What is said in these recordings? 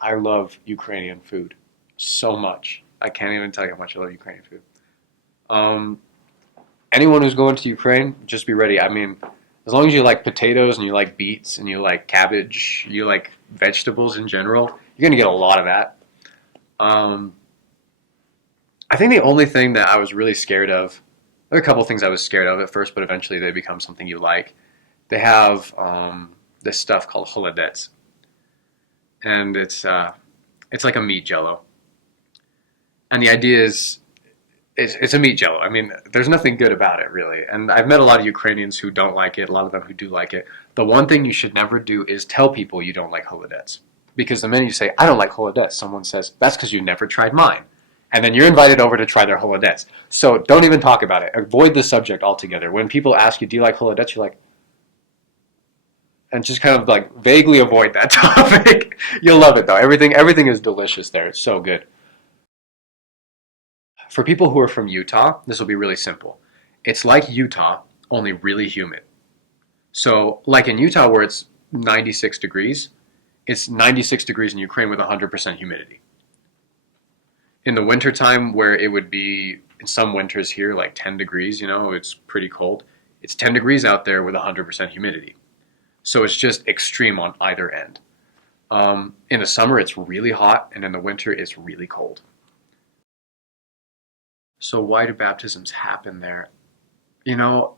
I love Ukrainian food so much. I can't even tell you how much I love Ukrainian food. Um, Anyone who's going to Ukraine, just be ready. I mean, as long as you like potatoes and you like beets and you like cabbage, you like vegetables in general, you're gonna get a lot of that. Um, I think the only thing that I was really scared of, there are a couple things I was scared of at first, but eventually they become something you like. They have this stuff called holodets, and it's like a meat jello. And the idea is it's a meat jello. I mean, there's nothing good about it really. And I've met a lot of Ukrainians who don't like it, a lot of them who do like it. The one thing you should never do is tell people you don't like holodets. Because the minute you say, I don't like holodets, someone says, that's because you never tried mine. And then you're invited over to try their holodets. So don't even talk about it. Avoid the subject altogether. When people ask you, do you like holodets? You're like, and just kind of like vaguely avoid that topic. You'll love it though. Everything is delicious there. It's so good. For people who are from Utah, this will be really simple. It's like Utah, only really humid. So, like in Utah, where it's 96 degrees, it's 96 degrees in Ukraine with 100% humidity. In the wintertime, where it would be in some winters here, like 10 degrees, it's pretty cold. It's 10 degrees out there with 100% humidity. So, it's just extreme on either end. In the summer, it's really hot, and in the winter, it's really cold. So, why do baptisms happen there? You know,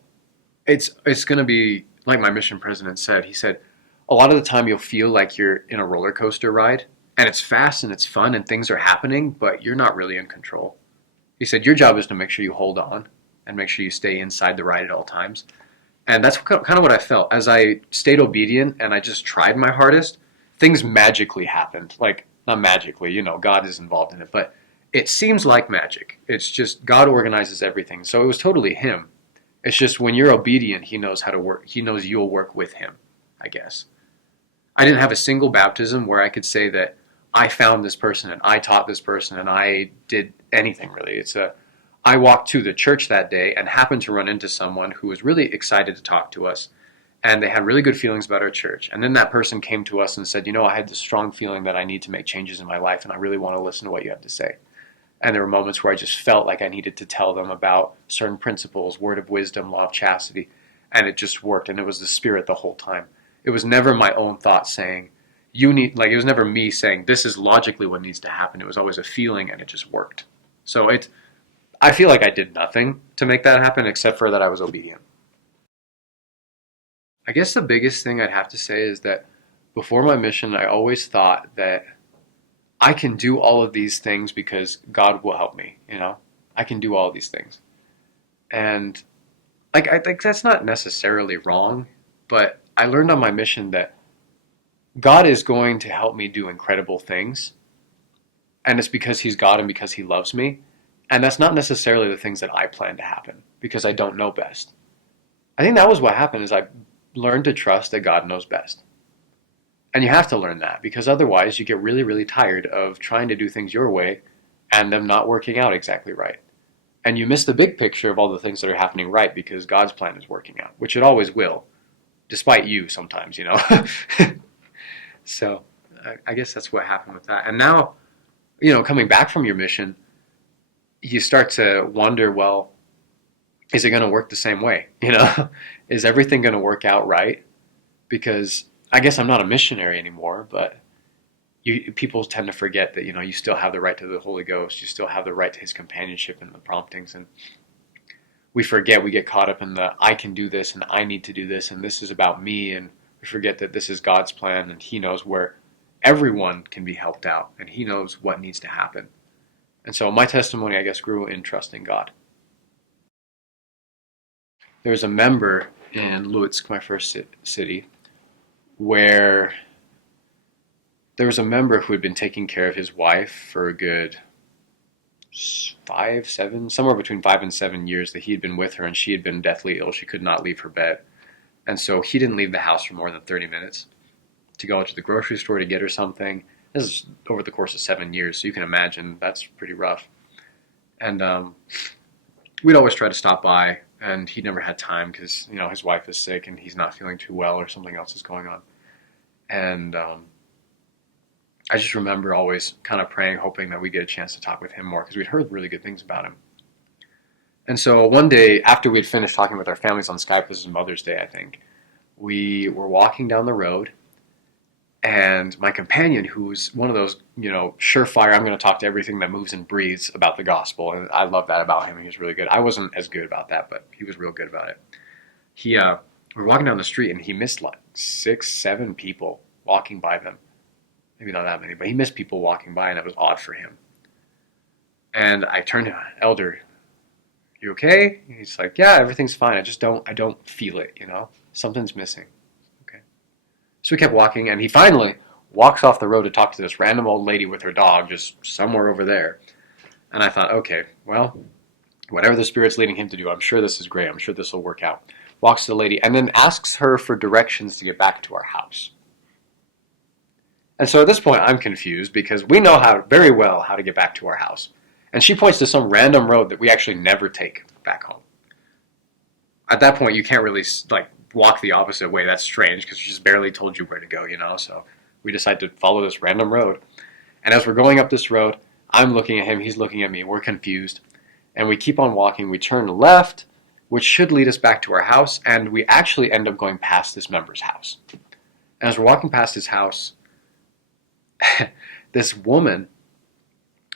it's going to be like my mission president said. He said a lot of the time you'll feel like you're in a roller coaster ride, and it's fast and it's fun and things are happening, but you're not really in control. He said your job is to make sure you hold on and make sure you stay inside the ride at all times. And that's kind of what I felt as I stayed obedient and I just tried my hardest. Things magically happened. Like, not magically, God is involved in it, but it seems like magic. It's just God organizes everything. So it was totally Him. It's just when you're obedient, He knows how to work. He knows you'll work with Him, I guess. I didn't have a single baptism where I could say that I found this person and I taught this person and I did anything really. I walked to the church that day and happened to run into someone who was really excited to talk to us and they had really good feelings about our church. And then that person came to us and said, I had this strong feeling that I need to make changes in my life and I really want to listen to what you have to say. And there were moments where I just felt like I needed to tell them about certain principles, word of wisdom, law of chastity, and it just worked. And it was the Spirit the whole time. It was never my own thought saying, it was never me saying, this is logically what needs to happen. It was always a feeling and it just worked. So I feel like I did nothing to make that happen except for that I was obedient. I guess the biggest thing I'd have to say is that before my mission, I always thought that I can do all of these things because God will help me. I can do all of these things. And like I think that's not necessarily wrong, but I learned on my mission that God is going to help me do incredible things, and it's because He's God and because He loves me. And that's not necessarily the things that I plan to happen because I don't know best. I think that was what happened is I learned to trust that God knows best. And you have to learn that because otherwise you get really, really tired of trying to do things your way and them not working out exactly right. And you miss the big picture of all the things that are happening right because God's plan is working out, which it always will, despite you sometimes. So I guess that's what happened with that. And now, coming back from your mission, you start to wonder, well, is it going to work the same way? Is everything going to work out right? Because I guess I'm not a missionary anymore, but people tend to forget that you still have the right to the Holy Ghost, you still have the right to His companionship and the promptings, and we get caught up in the I can do this and I need to do this and this is about me, and we forget that this is God's plan and He knows where everyone can be helped out and He knows what needs to happen. And so my testimony, I guess, grew in trusting God. There's a member in Lutsk, my first city, where there was a member who had been taking care of his wife for a good 5, 7, somewhere between 5 and 7 years that he had been with her, and she had been deathly ill. She could not leave her bed. And so he didn't leave the house for more than 30 minutes to go into the grocery store to get her something. This is over the course of 7 years, so you can imagine that's pretty rough. And we'd always try to stop by, and he never had time because, his wife is sick and he's not feeling too well or something else is going on. And I just remember always kind of praying, hoping that we get a chance to talk with him more because we'd heard really good things about him. And so one day, after we'd finished talking with our families on Skype, this is Mother's Day, I think, we were walking down the road, and my companion, who's one of those, surefire, I'm going to talk to everything that moves and breathes about the gospel, and I love that about him. He was really good. I wasn't as good about that, but he was real good about it. We were walking down the street, and he missed like 6, 7 people walking by them. Maybe not that many, but he missed people walking by, and it was odd for him. And I turned to him, Elder, you okay? He's like, yeah, everything's fine. I don't feel it, Something's missing. Okay. So we kept walking, and he finally walks off the road to talk to this random old lady with her dog just somewhere over there. And I thought, okay, well, whatever the Spirit's leading him to do, I'm sure this is great. I'm sure this will work out. Walks to the lady, and then asks her for directions to get back to our house. And so at this point, I'm confused because we know very well how to get back to our house. And she points to some random road that we actually never take back home. At that point, you can't really walk the opposite way. That's strange because she just barely told you where to go, So we decide to follow this random road. And as we're going up this road, I'm looking at him, he's looking at me, we're confused. And we keep on walking. We turn left, which should lead us back to our house, and we actually end up going past this member's house. And as we're walking past his house, this woman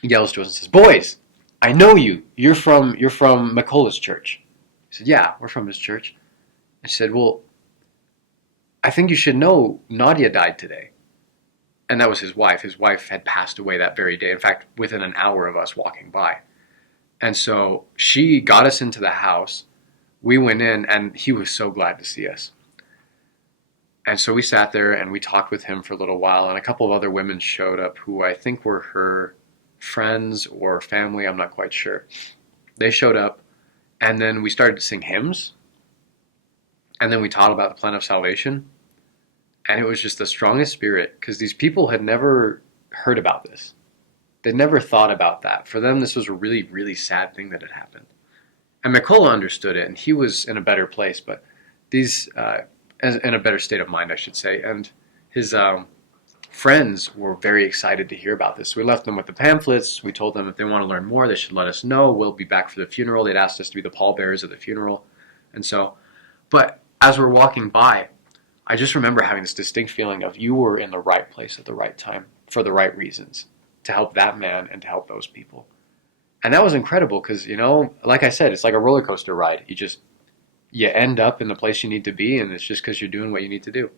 yells to us and says, "Boys, I know you. You're from McCullough's church." I said, "Yeah, we're from his church." And she said, "Well, I think you should know Nadia died today." And that was his wife. His wife had passed away that very day. In fact, within an hour of us walking by. And so she got us into the house. We went in, and he was so glad to see us. And so we sat there, and we talked with him for a little while, and a couple of other women showed up who I think were her friends or family, I'm not quite sure. They showed up, and then we started to sing hymns, and then we taught about the plan of salvation, and it was just the strongest spirit, because these people had never heard about this. They'd never thought about that. For them, this was a really, really sad thing that had happened. And McCullough understood it, and he was in a better place, but these, in a better state of mind, I should say, and his friends were very excited to hear about this. So we left them with the pamphlets. We told them if they want to learn more, they should let us know. We'll be back for the funeral. They'd asked us to be the pallbearers of the funeral. And so, but as we're walking by, I just remember having this distinct feeling of you were in the right place at the right time for the right reasons to help that man and to help those people. And that was incredible because, like I said, it's like a roller coaster ride. You end up in the place you need to be, and it's just because you're doing what you need to do.